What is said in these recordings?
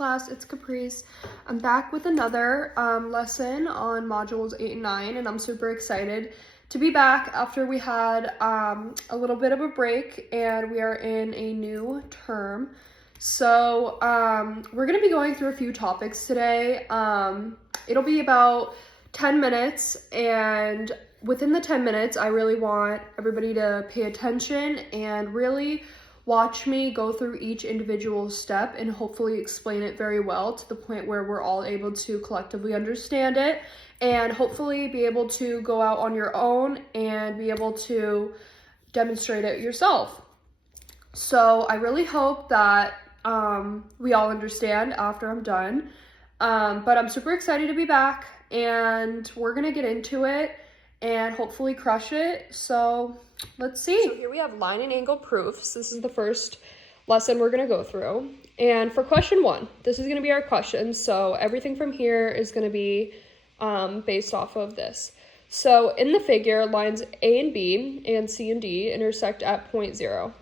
class, it's Caprice. I'm back with another lesson on modules 8 and 9, and I'm super excited to be back after we had a little bit of a break, and we are in a new term. So we're going to be going through a few topics today. It'll be about 10 minutes, and within the 10 minutes, I really want everybody to pay attention and really watch me go through each individual step and hopefully explain it very well to the point where we're all able to collectively understand it and hopefully be able to go out on your own and be able to demonstrate it yourself. So I really hope that we all understand after I'm done. But I'm super excited to be back, and we're gonna get into it and hopefully crush it. So let's see. So here we have line and angle proofs. This is the first lesson we're gonna go through. And for question 1, this is gonna be our question. So everything from here is gonna be based off of this. So in the figure, lines A and B and C and D intersect at point 0.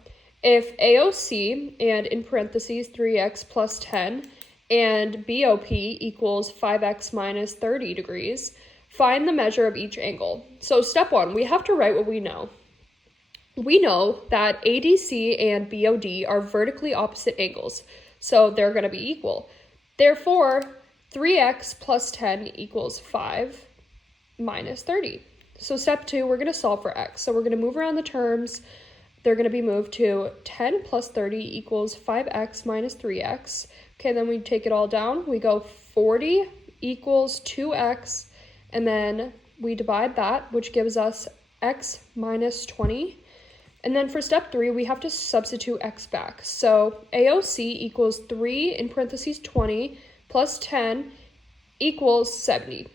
If AOC and in parentheses 3x plus 10 and BOP equals 5x minus 30 degrees, find the measure of each angle. So step 1, we have to write what we know. We know that ADC and BOD are vertically opposite angles, so they're going to be equal. Therefore, 3x plus 10 equals 5 minus 30. So step 2, we're going to solve for x. So we're going to move around the terms. They're going to be moved to 10 plus 30 equals 5x minus 3x. Okay, then we take it all down. We go 40 equals 2x, and then we divide that, which gives us x minus 20. And then for step 3, we have to substitute x back. So AOC equals 3 in parentheses 20 plus 10 equals 70.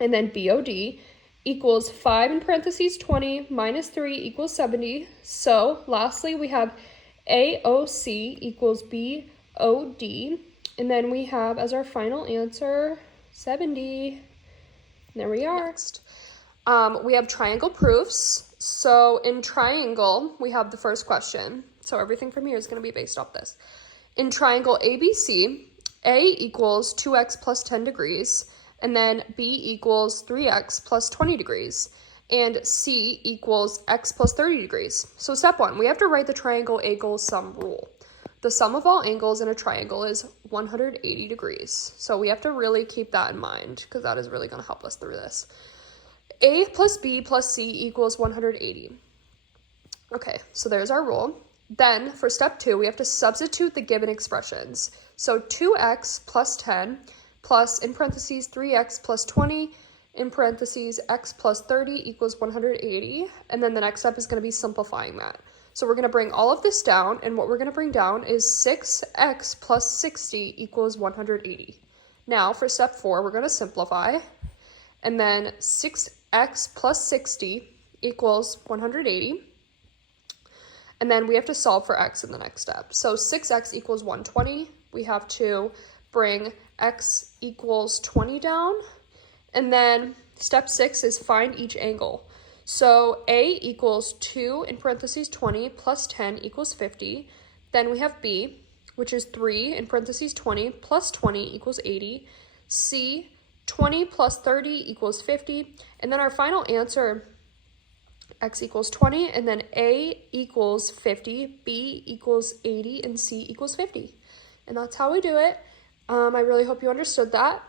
And then BOD equals 5 in parentheses 20 minus 3 equals 70. So lastly, we have AOC equals BOD. And then we have as our final answer 70. There we are. Next, we have triangle proofs. So in triangle, we have the first question. So everything from here is going to be based off this. In triangle ABC, A equals 2x plus 10 degrees, and then B equals 3x plus 20 degrees, and C equals x plus 30 degrees. So step 1, we have to write the triangle angle sum rule. The sum of all angles in a triangle is 180 degrees. So we have to really keep that in mind because that is really going to help us through this. A plus B plus C equals 180. Okay, so there's our rule. Then for step 2, we have to substitute the given expressions. So 2x plus 10 plus in parentheses 3x plus 20 in parentheses x plus 30 equals 180. And then the next step is going to be simplifying that. So we're going to bring all of this down, and what we're going to bring down is 6x plus 60 equals 180. Now for step 4, we're going to simplify, and then 6x plus 60 equals 180. And then we have to solve for x in the next step. So 6x equals 120. We have to bring x equals 20 down. And then step 6 is find each angle. So A equals 2 in parentheses 20 plus 10 equals 50. Then we have B, which is 3 in parentheses 20 plus 20 equals 80. C, 20 plus 30 equals 50. And then our final answer, x equals 20, and then A equals 50, B equals 80, and C equals 50. And that's how we do it. I really hope you understood that.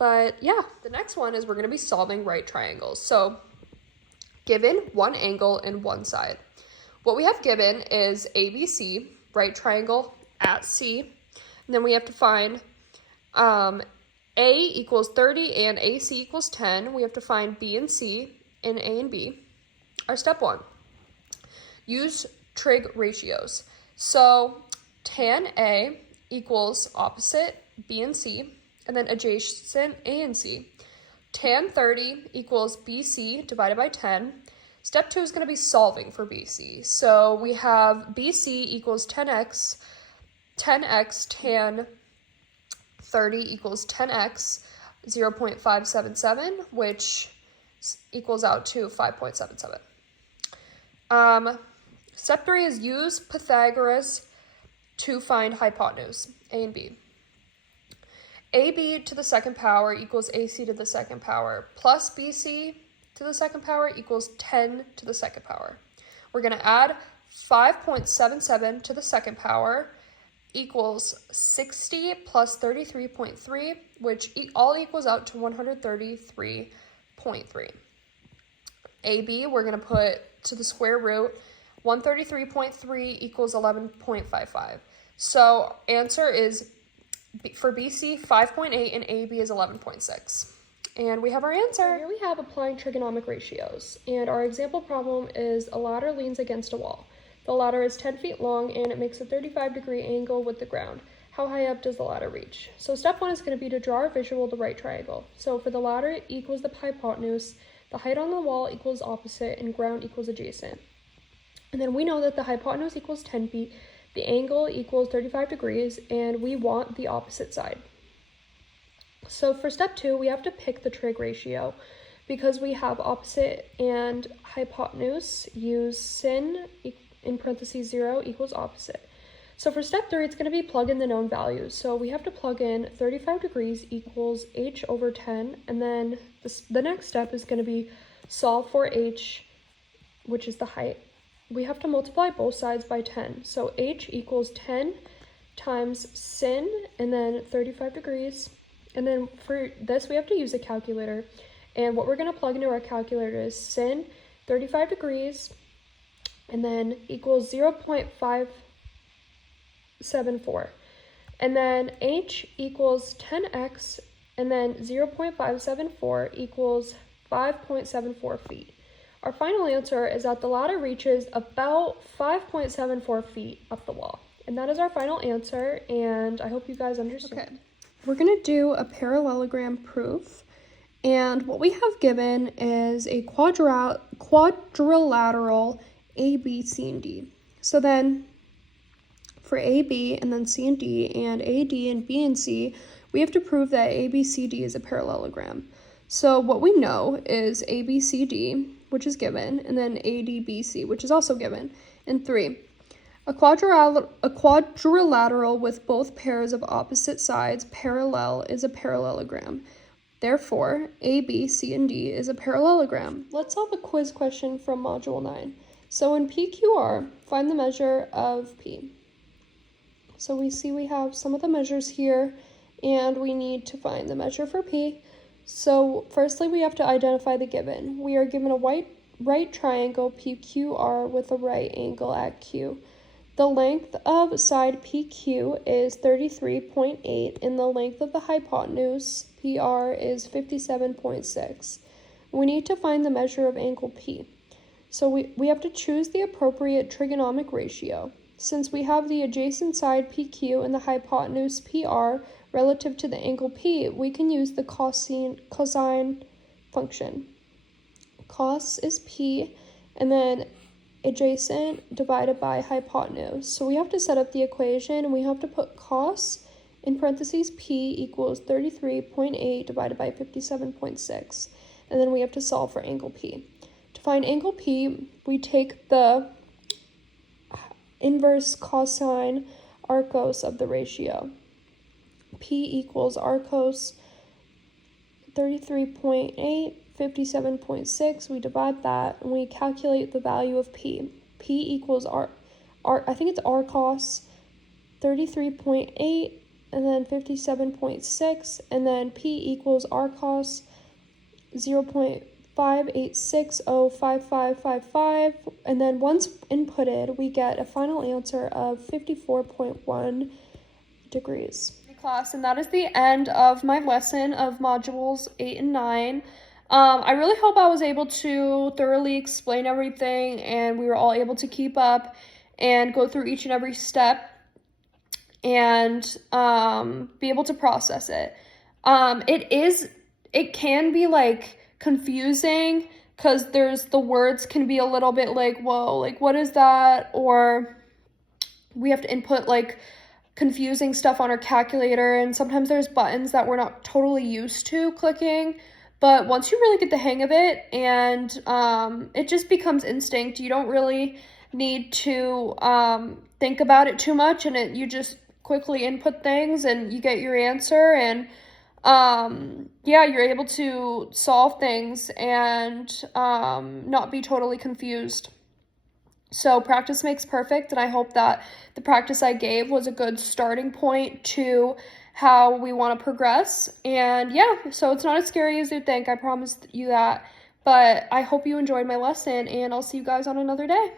But yeah, the next one is we're going to be solving right triangles. So given one angle and one side. What we have given is ABC, right triangle at C. And then we have to find A equals 30 and AC equals 10. We have to find B and C in A and B. Our step 1, use trig ratios. So tan A equals opposite B and C, and then adjacent A and C. Tan 30 equals BC divided by 10. Step 2 is going to be solving for BC. So we have BC equals 10x tan 30 equals 10x 0.577, which equals out to 5.77. Step 3 is use Pythagoras to find hypotenuse, A and B. AB to the second power equals AC to the second power plus BC to the second power equals 10 to the second power. We're going to add 5.77 to the second power equals 60 plus 33.3, which all equals out to 133.3. AB, we're going to put to the square root. 133.3 equals 11.55. So answer is, for BC, 5.8, and AB is 11.6. And we have our answer. So here we have applying trigonomic ratios. And our example problem is a ladder leans against a wall. The ladder is 10 feet long and it makes a 35-degree angle with the ground. How high up does the ladder reach? So step one is going to be to draw or visual the right triangle. So for the ladder equals the hypotenuse, the height on the wall equals opposite, and ground equals adjacent. And then we know that the hypotenuse equals 10 feet, the angle equals 35 degrees, and we want the opposite side. So for step two, we have to pick the trig ratio. Because we have opposite and hypotenuse, use sin in parentheses 0 equals opposite. So for step 3, it's going to be plug in the known values. So we have to plug in 35 degrees equals h over 10, and then the next step is going to be solve for h, which is the height. We have to multiply both sides by 10. So h equals 10 times sin, and then 35 degrees. And then for this, we have to use a calculator. And what we're going to plug into our calculator is sin 35 degrees, and then equals 0.574. And then h equals 10x, and then 0.574 equals 5.74 feet. Our final answer is that the ladder reaches about 5.74 feet up the wall. And that is our final answer, and I hope you guys understand. Okay. We're going to do a parallelogram proof. And what we have given is a quadrilateral A, B, C, and D. So then for A, B, and then C and D, and A, D, and B and C, we have to prove that A, B, C, D is a parallelogram. So what we know is A, B, C, D, which is given, and then A, D, B, C, which is also given. And 3, a quadrilateral with both pairs of opposite sides parallel is a parallelogram. Therefore, A, B, C, and D is a parallelogram. Let's solve a quiz question from Module 9. So in PQR, find the measure of P. So we see we have some of the measures here, and we need to find the measure for P. So firstly, we have to identify the given. We are given a right triangle PQR with a right angle at Q. The length of side PQ is 33.8, and the length of the hypotenuse PR is 57.6. We need to find the measure of angle P. So we have to choose the appropriate trigonomic ratio. Since we have the adjacent side PQ and the hypotenuse PR relative to the angle P, we can use the cosine function. Cos is P, and then adjacent divided by hypotenuse. So we have to set up the equation, and we have to put cos in parentheses P equals 33.8 divided by 57.6. And then we have to solve for angle P. To find angle P, we take the inverse cosine arcos of the ratio. P equals arcos 33.8, 57.6. We divide that, and we calculate the value of P. P equals I think it's arcos 33.8, and then 57.6, and then P equals arcos 0.586055555, and then once inputted, we get a final answer of 54.1 degrees. Class, and that is the end of my lesson of modules 8 and 9. I really hope I was able to thoroughly explain everything, and we were all able to keep up and go through each and every step and be able to process it. It can be like confusing because the words can be a little bit like, whoa, like what is that? Or we have to input like confusing stuff on our calculator, and sometimes there's buttons that we're not totally used to clicking. But once you really get the hang of it, and it just becomes instinct, you don't really need to think about it too much, and you just quickly input things and you get your answer, and yeah, you're able to solve things and not be totally confused. So practice makes perfect, and I hope that the practice I gave was a good starting point to how we want to progress. And yeah, so it's not as scary as you think, I promise you that. But I hope you enjoyed my lesson, and I'll see you guys on another day.